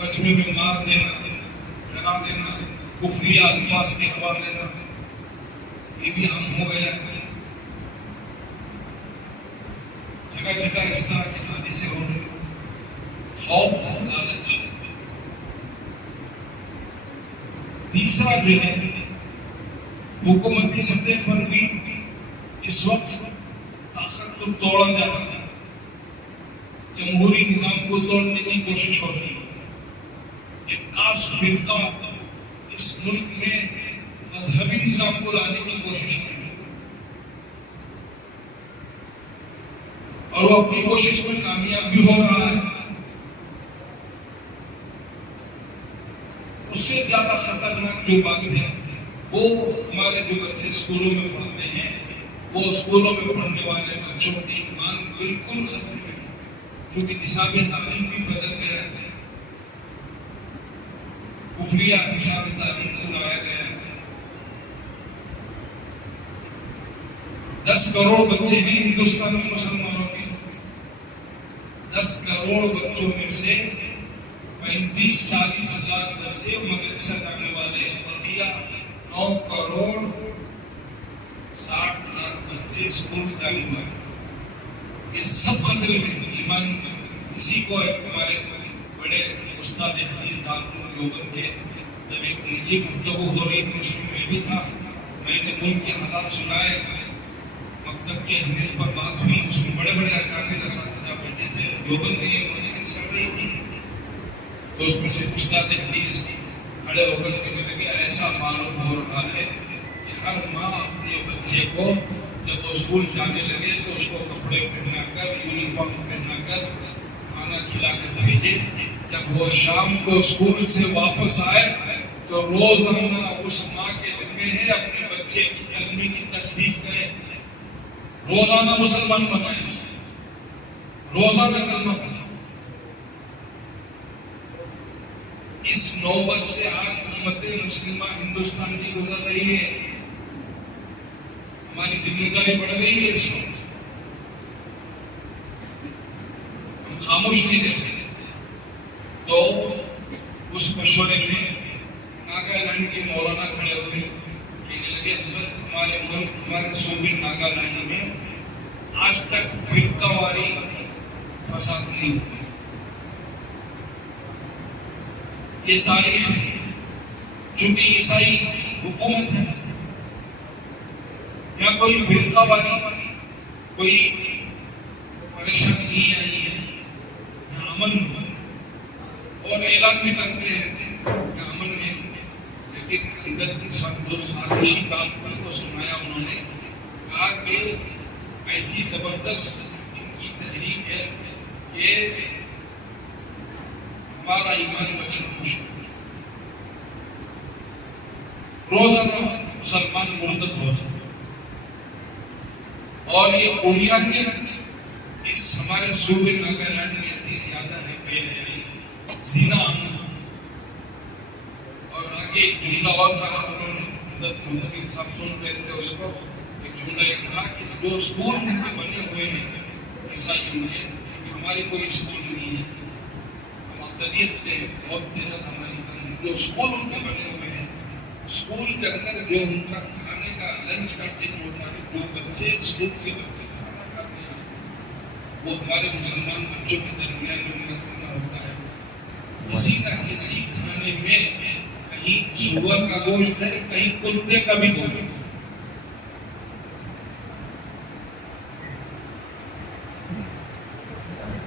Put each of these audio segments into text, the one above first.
مجمع میں مار دینا، ڈرا دینا، کفریہ الفاظ کے اخبار لینا، یہ بھی عام ہو گیا ہے۔ جگہ جگہ اس طرح کے حادثے ہو رہے، خوف اور لالچ۔ تیسرا جو ہے حکومتی سطح پر بھی اس وقت طاقت کو توڑا جا رہا ہے، جمہوری نظام کو توڑنے کی کوشش ہو رہی ہے۔ ایک خاص فرقہ اس ملک میں مذہبی نظام کو لانے کی کوشش میں ہے، اور وہ اپنی کوشش میں کامیاب بھی ہو رہا ہے۔ اس سے زیادہ خطرناک جو بات ہے وہ ہمارے جو بچے اسکولوں میں پڑھتے ہیں، وہ اسکولوں میں پڑھنے والے بچوں کی ایمان بالکل ختم ہے، کیونکہ نصاب تعلیم بھی بدل گیا ہے، کفریہ نصاب تعلیم کو لایا گیا ہے۔ 10 کروڑ بچے ہیں ہندوستان میں مسلمانوں کے، 10 کروڑ بچوں میں سے 35-40 لاکھ بچے مدرسہ جانے والے ہیں، بقیہ 9 کروڑ 60 لاکھ بچے اسکول جانے والے۔ یہ سب خطرے میں ایمان۔ اسی کو ایک ہمارے بڑے استاد حدیث دارالعلوم دیوبند کے جب ایک نجی گفتگو ہو رہی تھی، اس میں بھی تھا، میں نے ملک کے حالات سنائے، مکتب کے اہمیت پر بات ہوئی، اس میں بڑے بڑے اکابر اساتذہ بیٹھے تھے، دیوبند میں یہ مجلس چل رہی تھی، تو اس میں سے استاد حدیث کھڑے ہو کر کہنے لگے ایسا معلوم ہو رہا ہے کہ ہر ماں اپنے بچے کو جب وہ اسکول جانے لگے تو اس کو کپڑے پہنا کر، یونیفارم پہنا کر، کھانا کھلا کر بھیجے، جب وہ شام کو اسکول سے واپس آئے تو روزانہ اس ماں کے ذمہ ہے اپنے بچے کی کلمے کی تجدید کرے، روزانہ مسلمان بنائے، روزانہ کلمہ پڑھے۔ اس نوبت سے آج امت مسلمہ ہندوستان کی گزر رہی ہے، ہماری ذمہ داری بڑھ گئی ہے۔ اس وقت ہم خاموش نہیں رہ سکتے۔ تو اس مشورے میں ناگالینڈ کے مولانا کھڑے ہوئے، کہنے لگے حضرت ہمارے ملک، ہمارے صوبے ناگالینڈ میں آج تک فرقہ واری فساد نہیں ہوئی، یہ تاریخ ہے، چونکہ عیسائی حکومت ہے، یا کوئی فرقہ واری، کوئی پریشانی نہیں آئی ہے، یا امن ہے، اور اعلان بھی کرتے ہیں کہ امن ہے، لیکن اندر کی جو سازشی بات تھی وہ سنایا انہوں نے، کہا کہ ایسی زبردست ان کی تحریک ہے کہ ہمارا ایمان بچنا مشکل ہے، روزانہ مسلمان مرتد ہو رہے ہیں، اور یہ بنیادیں اس ہمارے صوبے ناگالینڈ میں اتنی زیادہ ہے، بے حیائی، زنا۔ اور آگے ایک جملہ اور کہا انہوں نے، حضرت محمد صاحب سن رہے تھے اس کو، ایک جملہ یہ کہا کہ جو اسکول بنے ہوئے ہیں عیسائیوں میں، ہماری کوئی اسکول نہیں ہے، ہم اکثریت پہ بہت تعداد ہماری کم ہے، جو اسکول ان کے بنے ہوئے ہیں، اسکول کے اندر جو ان کا کھانے کا لنچ کا دن ہوتا ہے، جو بچے اسکول کے بچے کھانا کھاتے ہیں، وہ ہمارے مسلمان بچوں کے درمیان میں ان کا کھانا ہوتا ہے، کسی نہ کسی کھانے میں کہیں سور کا گوشت ہے، کہیں کتے کا بھی گوشت ہے۔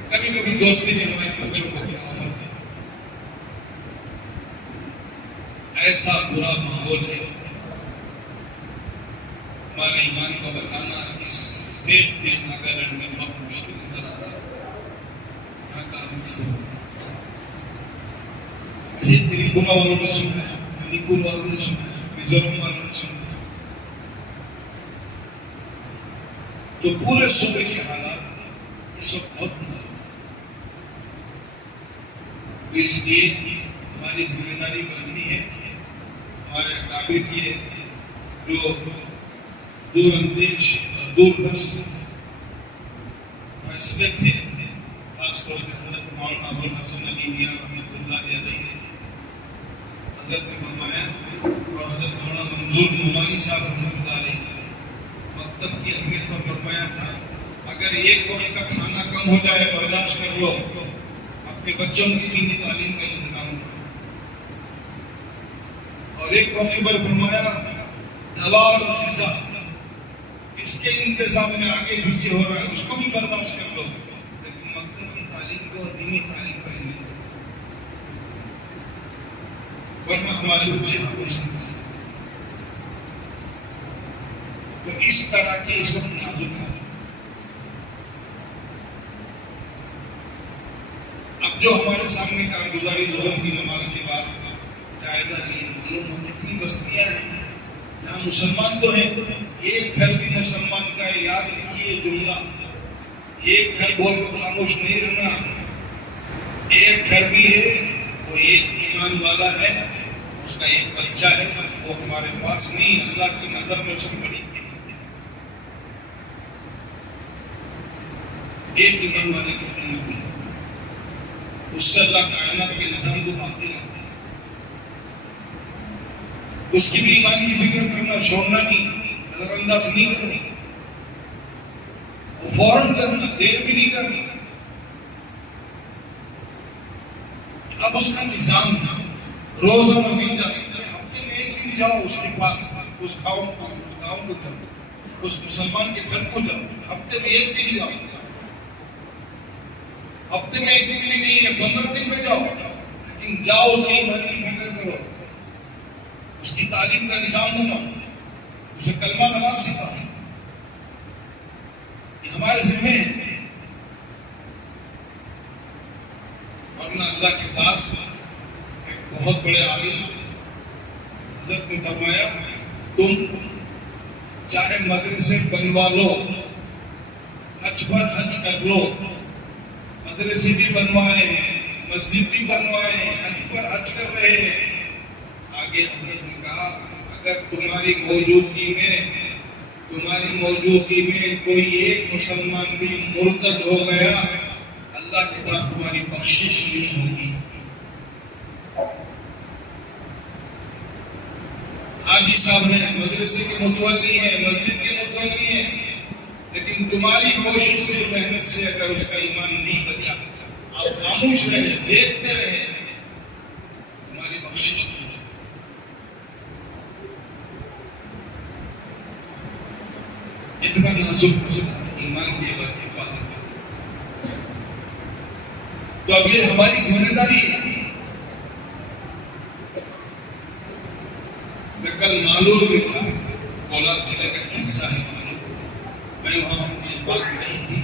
کبھی کبھی دوستی میں ہمارے بچوں کو بھی آفر ہے، ایسا برا ماحول ہے، ہمارے ایمان کو بچانا اس اسٹیٹ میں ناگالینڈ میں بہت مشکل نظر آ رہا ہے، یہاں کا آدمی سے اسی تریپورہ والوں نے سنا، منی پور والوں نے سنا، میزورم والوں نے سنا، تو پورے صوبے کے حالات اس وقت بہت بڑھا، تو اس لیے ہماری ذمہ داری بنتی ہے، ہمارے اکابر کی جو دور اندیش اور دور بس فیصلے تھے، خاص طور سے حضرت مولانا ابوالحسن علی میاں رحمۃ اللہ علیہ نے حضرت نے فرمایا اور حضرت مولانا منظور نعمانی صاحب رحمۃ اللہ علیہ مکتب کی اہمیت پر فرمایا تھا، اگر ایک وقت کا کھانا کم ہو جائے برداشت کر لو، اپنے بچوں کی دینی تعلیم کا انتظام کرو۔ اور ایک موقع پر فرمایا دوا اور غذا اس کے انتظام میں آگے پیچھے ہو رہا ہے، اس کو بھی برداشت کر لو، لیکن مکتب کی تعلیم کو اور دینی تعلیم کا انتظام ورنہ ہمارے بچے ہاتھوں سے تو اس طرح کی اس وقت نازک ہے۔ اب جو ہمارے سامنے کارگزاری ظہر کی نماز کے بعد جائزہ لیے، معلوم ہو کتنی بستیاں ہیں جہاں مسلمان تو ہیں، ایک گھر بھی مسلمان کا ہے۔ یاد رکھیے جملہ، ایک گھر بول کر خاموش نہیں رہنا، ایک گھر بھی ہے، وہ ایک ایمان والا ہے، اس کا ایک بچہ ہے، وہ ہمارے پاس نہیں، اللہ کی نظر میں اس کی بڑی قیمت ہے۔ ایک ایمان والے کی قیمت ہے، اس سے اللہ کائنات کے نظام کو باقی رکھتا ہے۔ اس کی بھی ایمان کی فکر کرنا، چھوڑنا نہیں، نظر انداز نہیں کرنا، وہ فوراً کرنا، دیر بھی نہیں کرنا۔ اب اس کا نظام ہے، روزانہ نہیں جا سکتے، ہفتے میں ایک دن جاؤ اس کے پاس، اس گاؤں کو جاؤ، اس مسلمان کے گھر کو جاؤ، ہفتے میں ایک دن جاؤ، ہفتے میں ایک دن بھی نہیں ہے، 15 دن میں جاؤ، لیکن جاؤ اس کے ایمان کی فکر کرو، اس کی تعلیم کا نظام بناؤ، اسے کلمہ نماز سکھاؤ۔ یہ ہمارے ذمہ ہے، ورنہ اللہ کے پاس ایک بہت بڑے عالم حضرت نے فرمایا تم چاہے مدرسے بنوا لو، حج پر حج کر لو، مدرسے بھی بنوائے ہیں، مسجد بھی بنوائے ہیں، حج پر حج کر رہے ہیں۔ آگے حضرت نے کہا اگر تمہاری موجودگی میں کوئی ایک مسلمان بھی مرتد ہو گیا، اللہ کے پاس تمہاری بخشش نہیں ہوگی۔ حاجی صاحب ہیں، مدرسے کے متولی ہیں، مسجد کے متولی ہیں، لیکن تمہاری کوشش سے، محنت سے اگر اس کا ایمان نہیں بچا، آپ خاموش رہے، دیکھتے رہے، تمہاری بخشش نہیں۔ اتنا نازک ایمان کی حفاظت۔ تو اب یہ ہماری ذمہ داری ہے۔ میں کل مالور میں تھا، کولار ضلع کا حصہ ہے مالور، میں وہاں یہ بات نہیں تھی۔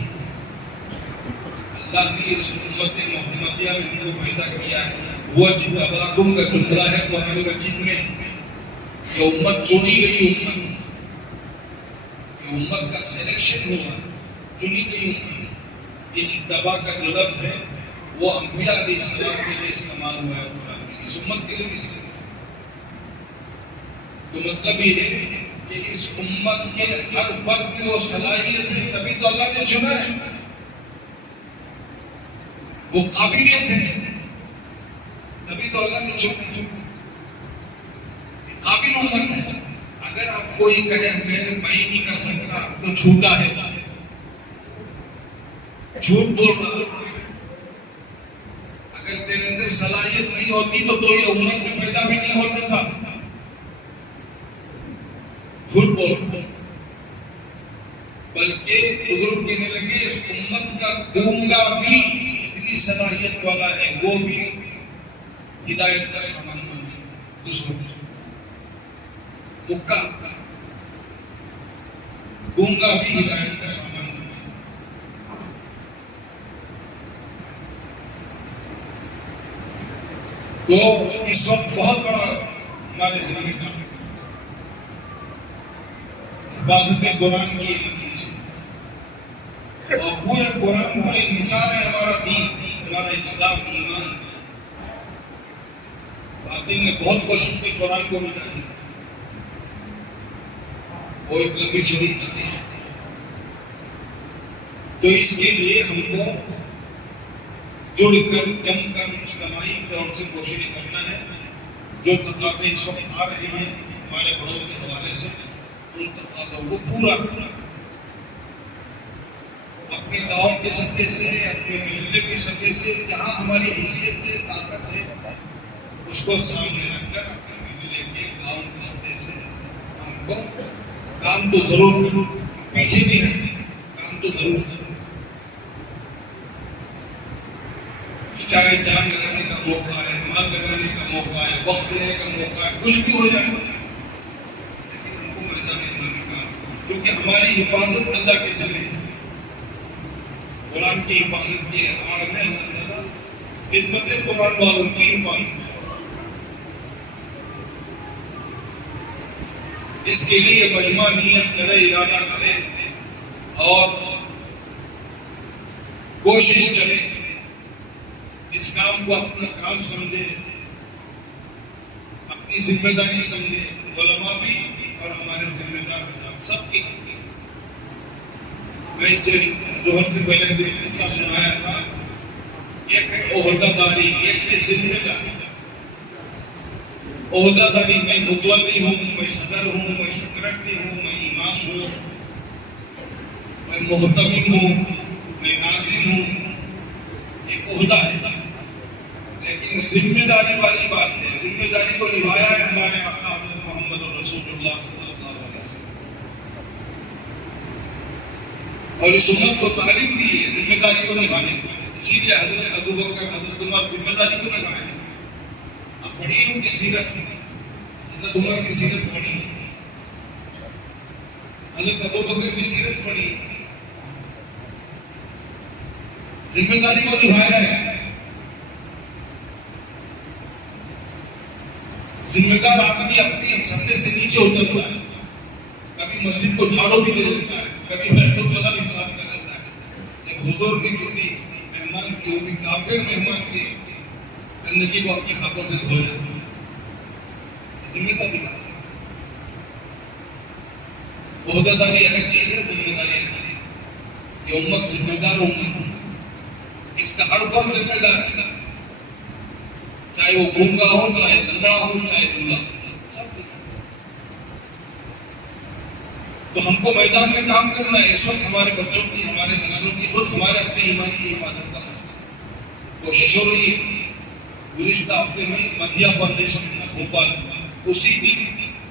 اللہ نے اس امت محمدیہ میں ہم کو پیدا کیا ہے، ہوا جتباکم کا جملہ ہے قرآن مجید میں، یہ امت چنی گئی امت، امت کا سلیکشن ہوا، چنی گئی امت۔ اجتبا کا جو لفظ ہے وہ انبیاء علیہ السلام کے لیے استعمال ہوا ہے قرآن میں، اس امت کے لیے بھی استعمال۔ تو مطلب یہ ہے کہ اس امت کے ہر فرد کی وہ صلاحیت ہے، تبھی تو اللہ نے چنا ہے، وہ قابلیت ہے، تبھی تو اللہ نے چنا ہے، قابل امت ہے۔ اگر آپ کوئی کہے میں نہیں کر سکتا تو جھوٹا ہے، جھوٹ بول رہا۔ اگر تیرے اندر صلاحیت نہیں ہوتی تو یہ امت میں پیدا بھی نہیں ہوتا تھا، جھوٹ بول۔ بلکہ بزرگ کہنے لگے اس امت کا گونگا بھی اتنی صلاحیت والا ہے، وہ بھی ہدایت کا سامان بن سکتا، دوسروں مکہ گونگا بھی ہدایت کا سامان بن سکتا۔ تو اس وقت بہت بڑا ہمارے ذمہ تھا حفاظت قرآن کی مجلس، اور پورے قرآن پر انحصار ہے ہمارا دین، ہمارا اسلام، ایمان۔ باطن نے بہت کوشش کی قرآن کو مٹا دی، وہ ایک لمبی چوڑی تاریخ۔ تو اس کے لیے ہم کو جڑ کر جم کر اجتماعی طور سے کوشش کرنا ہے. جو تقاضے اس وقت آ رہے ہیں ہمارے بڑوں کے حوالے سے ان تقاضوں کو پورا کرنا، اپنے گاؤں کے سطح سے، اپنے محلے کی سطح سے، جہاں ہماری حیثیت ہے، طاقت ہے، اس کو سامنے رکھ کر اپنے محلے کے گاؤں کی سطح سے ہم کو کام تو ضرور کرو، پیچھے نہیں رہنا، کام تو ضرور کرو. چاہے جان لگانے کا موقع ہے، مال لگانے کا موقع ہے، وقت دینے کا موقع ہے، کچھ بھی ہو جائے، لیکن ہم کو میدان عمل میں کام کرو، کیونکہ ہماری حفاظت اللہ کے ذمہ ہے. قرآن کی حفاظت کی آڑ میں اللہ تعالیٰ خدمت قرآن والوں کی حفاظت. اس کے لیے مجمع نیت کرے، ارادہ کرے اور کوشش کرے، اس کام کو اپنا کام سمجھے، اپنی ذمہ داری سمجھے، علماء بھی اور ہمارے ذمہ دار حضرات سب کی. میں ظہر سے پہلے بھی قصہ سنایا تھا، ایک ہے عہدہ داری، ایک ہے ذمہ داری. عہدہ داری میں متولی ہوں، میں صدر ہوں، میں سیکرٹری ہوں، میں امام ہوں، میں محتمم ہوں، میں ناظم ہوں، ایک عہدہ ہے. لیکن ذمہ داری والی بات ہے، ذمہ داری کو نبھایا ہے ہمارے آقا حضرت محمد رسول اللہ صلی اللہ علیہ وسلم، اور اس امت کو تعلیم دی ہے ذمہ داری کو نبھانے کی. اسی لیے حضرت ابوبکر، حضرت عمر ذمہ داری کو نبھائے. اب پڑھیے ان کی سیرت، حضرت عمر کی سیرت پڑھیے، حضرت ابوبکر کی سیرت پڑھیے. ذمہ داری کو نبھایا ہے. ذمہ دار آدمی اپنی سطح سے نیچے اترتا ہے، کبھی مسجد کو جھاڑو بھی دے دیتا ہے، کبھی بیت الخلا بھی صاف کر دیتا ہے. جب حضور نے کسی مہمان کی، وہ بھی کافر مہمان کی گندگی کو اپنے ہاتھوں سے دھویا، ذمہ داری. عہدہ داری الگ چیز ہے، ذمہ داری الگ چیز ہے. یہ امت ذمہ دار امت ہے، اس کا ہر فرد ذمہ دار ہے، چاہے وہ گونگا ہو، چاہے لنگڑا ہو، چاہے لولا ہو، سب ذمہ دار. تو ہم کو میدان میں کام کرنا ہے. اس وقت ہمارے بچوں کی، ہمارے نسلوں کی، خود ہمارے اپنے ایمان کی حفاظت کا مسئلہ کوشش ہو رہی ہے. گزشتہ ہفتے میں مدھیہ پردیش میں بھوپال، اسی دن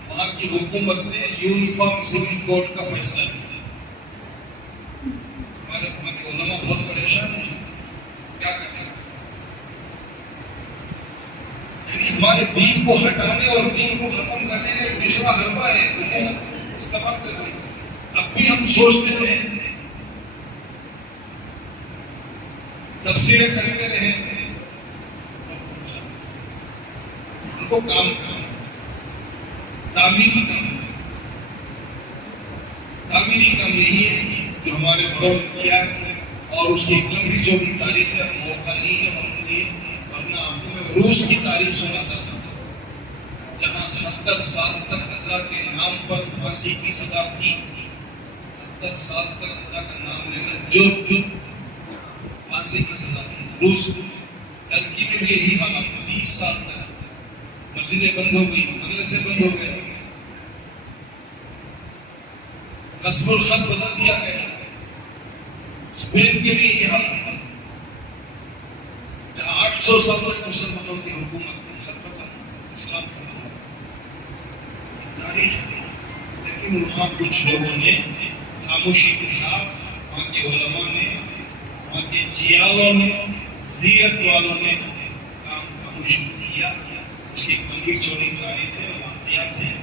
وہاں کی حکومت نے یونیفارم سول کوڈ کا فیصلہ کیا. ہمارے وہاں کے علماء بہت پریشان ہیں، کیا کریں. ہمارے دین کو ہٹانے اور دین کو ختم کرنے کا ایک دوسرا حربہ ہے، حکومت استعمال کر رہی ہے. اب بھی ہم سوچتے رہے، تفسیریں کرتے رہے، ان کو کام کرنا، تعمیری کام. تعمیری کام یہی ہے جو ہمارے بڑوں نے کیا ہے، اور اس کی کمی جو بھی تاریخ ہے موقع نہیں ہے ہمارے لیے. ورنہ آپ کو میں روس کی تاریخ سناتا تھا، جہاں 70 سال تک اللہ کے نام پر پھانسی کی سزا تھی. 70 سال تک اللہ کا نام لینا جو پھانسی کی سزا تھی. روس ترکی میں بھی یہی حالات تھا. 30 سال تک مسجدیں بند ہو گئی، مدرسے بند ہو گئے، رسم الخط بدل دیا گیا. اسپین کے بھی یہی حالات تھا، جہاں 800 سال تک مسلمانوں کی حکومت تھی. سب پتہ اسلام کا تاریخ. لیکن وہاں کچھ لوگوں نے خاموشی کے ساتھ، وہاں کے علماء نے، وہاں کے جیالوں نے، غیرت والوں نے کام خاموشی کیا. اس کی ایک لمبی چوڑی تاریخ ہے، واقعات ہیں.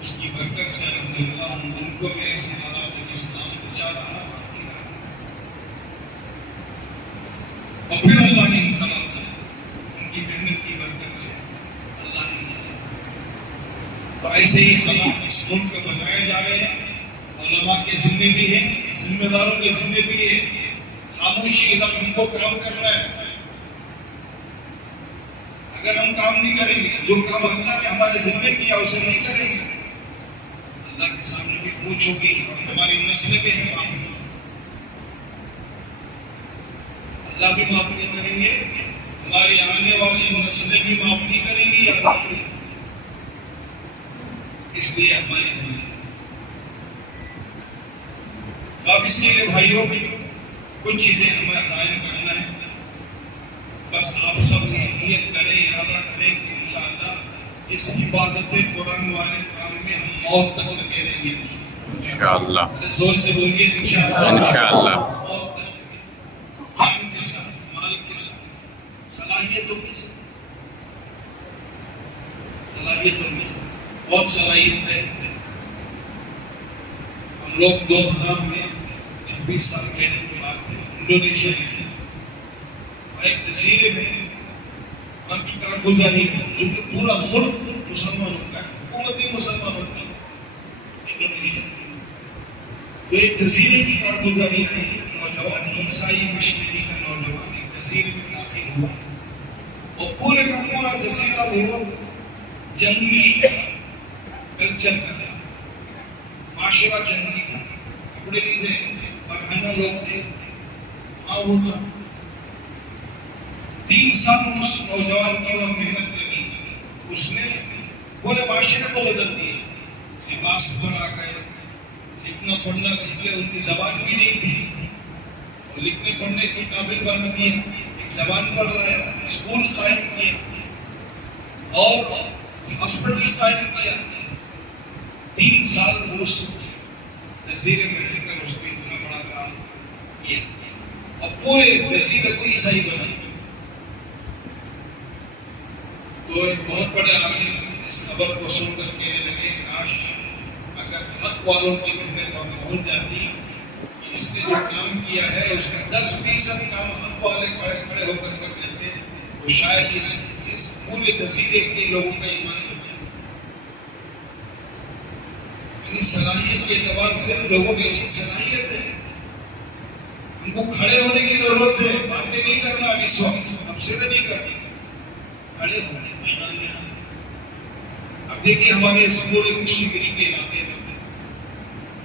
اس کی برکت سے الحمدللہ ہم ملکوں میں ایسے حالات میں اسلام پہنچا رہا، باقی رہا. اور پھر اللہ نے انقلاب کیا، ان کی محنت کی برکت سے اللہ نے انقلاب. تو ایسے ہی حالات اس ملک میں بنائے جا رہے ہیں. علماء کے ذمے بھی ہیں، ذمہ داروں کے ذمے بھی ہے. خاموشی کے ساتھ ہم کو کام کرنا ہے. اگر ہم کام نہیں کریں گے، جو کام اللہ نے ہمارے ذمے کیا اسے نہیں کریں گے، اللہ کے سامنے بھی پوچھ ہوگی، ہماری نسلیں بھی ہم معافی. اللہ بھی معاف نہیں کریں گے، ہماری آنے والی نسلیں بھی معاف نہیں کریں گی، یاد رکھیں۔ اس لیے ہماری زندگی اب اس کے لیے بھائیوں کچھ چیزیں ہمیں عزائم کرنا ہے۔ بس آپ سب نیت کریں، ارادہ کریں کہ انشاءاللہ اس حفاظت قرآن والے کام میں ہم موت تک لگے رہیں گے انشاءاللہ۔ زور سے بولیے انشاءاللہ۔ موت تک لگے، جان کے ساتھ، مال کے ساتھ، صلاحیتوں کے ساتھ، صلاحیتوں کے ساتھ بہت صلاحیت ہے۔ ہم لوگ 2000 میں 26 سال کہنے کی بات ہے، انڈونیشیا میں ایک جزیرے میں وہاں کی کارگزاری ہے، جو کہ پورا ملک مسلمان ہوتا ہے، حکومت بھی مسلمان ہوتی ہے انڈونیشیا میں۔ تو ایک جزیرے کی کارگزاری ہے، نوجوان عیسائی مشنری کا نوجوان ایک جزیرے میں داخل ہوا، اور پورے کا پورا جزیرہ وہ جنگی کلچر کا تھا، معاشرہ جنگی تھا، کپڑے نہیں تھے، پرہنہ لوگ تھے، ہاں وہ تھا۔ 3 سال اس نوجوان کی اور محنت لگی، اس نے پورے معاشرے کو بدل دیا، لباس پر آ گئے، لکھنا پڑھنا سیکھے، ان کی زبان بھی نہیں تھی، اور لکھنے پڑھنے کے قابل بنا دیا، ایک زبان پر لایا، اسکول قائم کیا اور ہاسپٹل قائم کیا۔ 3 سال اس جزیرے میں رہ کر اس نے اتنا بڑا کام کیا اور پورے جزیرے کو عیسائی بنا دیا۔ تو ایک بہت بڑے عالم اس خبر کو سن کر کہنے لگے، کاش اگر حق والوں کی محنت ہم پہنچ جاتی کہ اس نے جو کام کیا ہے اس کا 10% کام حق والے کھڑے ہو کر کر دیتے تو شاید اس پورے جزیرے کے لوگوں کا ایمان بچ جاتا۔ یعنی صلاحیت کے اعتبار سے لوگوں کی ایسی صلاحیت ہے، ان کو کھڑے ہونے کی ضرورت ہے، باتیں نہیں کرنا ابھی اس وقت، اب سے نہیں کرنی، کھڑے ہونے میدان میں آنے۔ اب دیکھیے ہمارے اس پورے کشمیر گری کے علاقے میں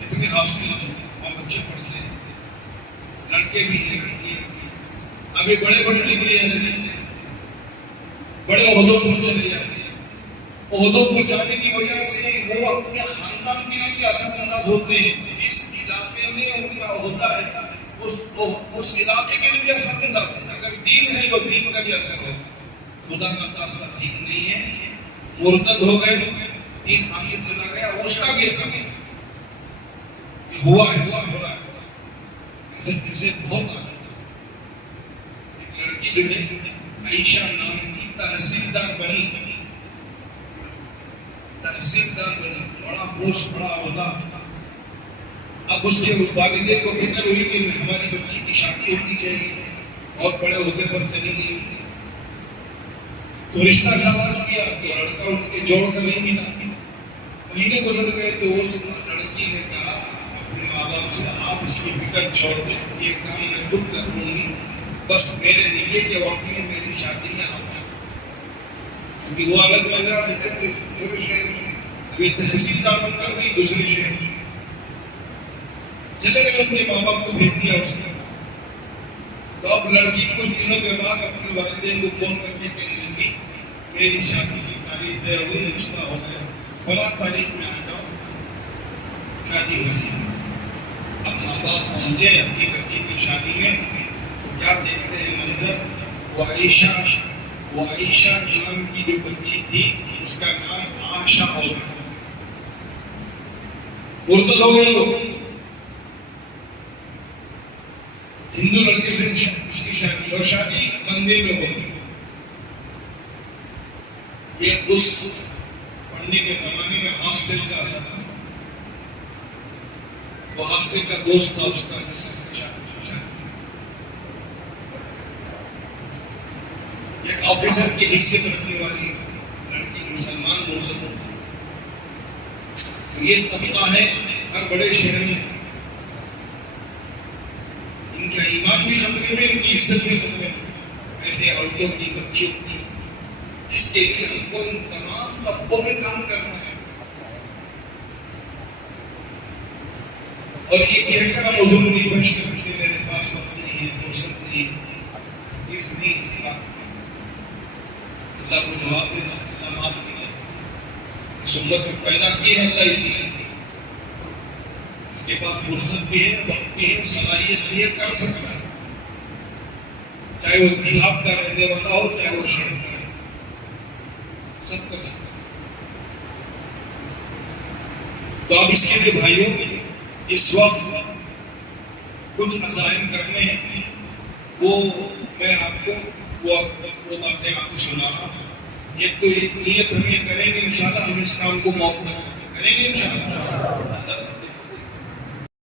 اتنے ہاسٹل ہیں، وہاں بچے پڑھتے ہیں، لڑکے بھی ہیں، لڑکیاں بھی ہیں، ابھی بڑے بڑے ڈگریاں لیتے ہیں، بڑے عہدوں پر چلے جاتے ہیں۔ عہدوں پر جانے کی وجہ سے وہ اپنے خاندان کے لیے بھی اثر انداز ہوتے ہیں، جس علاقے میں ان کا عہدہ ہے اس علاقے کے لیے بھی اثر انداز ہے۔ اگر دین ہے تو دین کا بھی اثر ہے، خدا کا تاثر دین نہیں ہے، مرتد ہو گئے، دین ہاتھ سے چلا گیا، اس کا بھی اثر نہیں یہ ہوا ہے، ایسا ہو رہا ہے، اسے بہت آگے۔ ایک لڑکی جو ہے عائشہ نام کی تحصیلدار بنی، بڑا پوسٹ، بڑا عہدہ۔ اب اس کے والدین کو فکر ہوئی کہ ہماری بچی کی شادی ہونی چاہیے، بہت بڑے عہدے پر چلی گئی، تو رشتہ تلاش کیا تو لڑکا ان کے جوڑ کا نہیں ملا۔ مہینے گزر گئے تو اس لڑکی نے کہا اپنے ماں باپ سے، آپ اس کی فکر چھوڑ دیں، یہ کام میں خود کر لوں گی، بس میرے نکاح کے وقت میں میری شادی نہ ہو جائے، کیونکہ وہ الگ وجہ رہتے تھے دوسرے شہر میں، ابھی تحصیلدار بن کر گئی دوسرے شہر میں، چلے گئے، ان کے ماں باپ کو بھیج دیا اس نے۔ تو اب لڑکی کچھ دنوں کے بعد اپنے والدین کو فون کر کے کہنے لگی، میری شادی کی تاریخ طے ہوئی، رشتہ ہو گیا، فلاں تاریخ میں آ جاؤ، شادی ہو رہی ہے۔ اب ماں باپ پہنچے اپنی بچی کی شادی میں، کیا دیکھتے ہیں منظر، وہ عائشہ نام کی جو بچی تھی اس کا نام عائشہ ہو گیا، مرتد ہو گئی، وہ ہندو لڑکے سے اس کی شادی، اور شادی مندر میں ہو گئی۔ یہ اس پڑھنے کے زمانے میں ہاسٹل کا اثر تھا، وہ ہاسٹل کا دوست تھا اس کا، جس سے شادی۔ ایک آفیسر کی حیثیت رکھنے والی لڑکی مسلمان مرتد ہو، یہ طبقہ ہے ہر بڑے شہر میں، ان کا ایمان بھی خطرے میں، ان کی عزت بھی خطرے میں، ایسے عورتوں کی، بچیوں کی، اس کے لیے ہم کو ان تمام طبقوں میں کام کرنا ہے۔ اور یہ کہہ کر ہم حضور نہیں بچ سکتے، میرے پاس وقت نہیں ہے، فرصت نہیں، حدیث نہیں ایسی بات اللہ کو جواب دینا، اللہ معاف کیے، اس امت کو پیدا کی ہے اللہ اسی لیے، اس کے پاس فرصت بھی ہے، وقت بھی ہے، صلاحیت بھی ہے، کر سکتا ہے، چاہے وہ دیہات کا رہنے والا ہو چاہے وہ شہر کا رہنے، سب کر سکتا ہے۔ تو اب اس کے لیے بھائیوں اس وقت کچھ عزائم کرنے ہیں، وہ میں آپ کو وہ باتیں آپ کو سنا رہا ہوں۔ ایک تو نیت ہم یہ کریں گے انشاءاللہ، ہم اس کام کو موقع کریں گے انشاءاللہ، اللہ سب